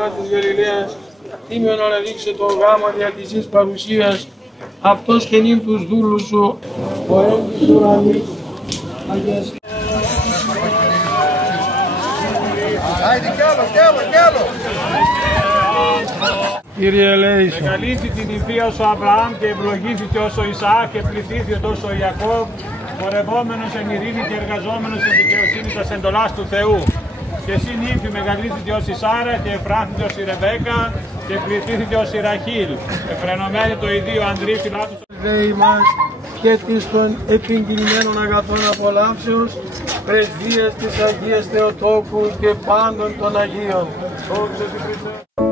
Κανά της Γαλιλαίας, τίμιον αναδείξε το γάμα δια της εις παρουσίας, αυτός και νυν τους δούλους σου, ο εν της ουρανής, Αγίας. Άιντε κι άλλο. Κύριε ελέησον. Μεγαλύσει την νηφία σου Αβραάμ και ευλογήθηκε όσο Ισαάκ και πληθύθηκε τόσο Ιακώβ, πορευόμενος εν ειρήνη και εργαζόμενος εν δικαιοσύνη τας εντολάς του Θεού. Και εσύ νύμφη μεγαλύθηκε ως η Σάρα και εφράχθηκε ως η Ρεβέκα και πληθύθηκε ως η Ραχήλ. Εφρενωμένη το ιδίο ανδρή φυλάτους. Δέοι μας και της των επικοινημένων αγαθών απολαύσεως, πρεσβείας της Αγίας Θεοτόκου και πάντων των Αγίων. Δόξα τω Χριστέ.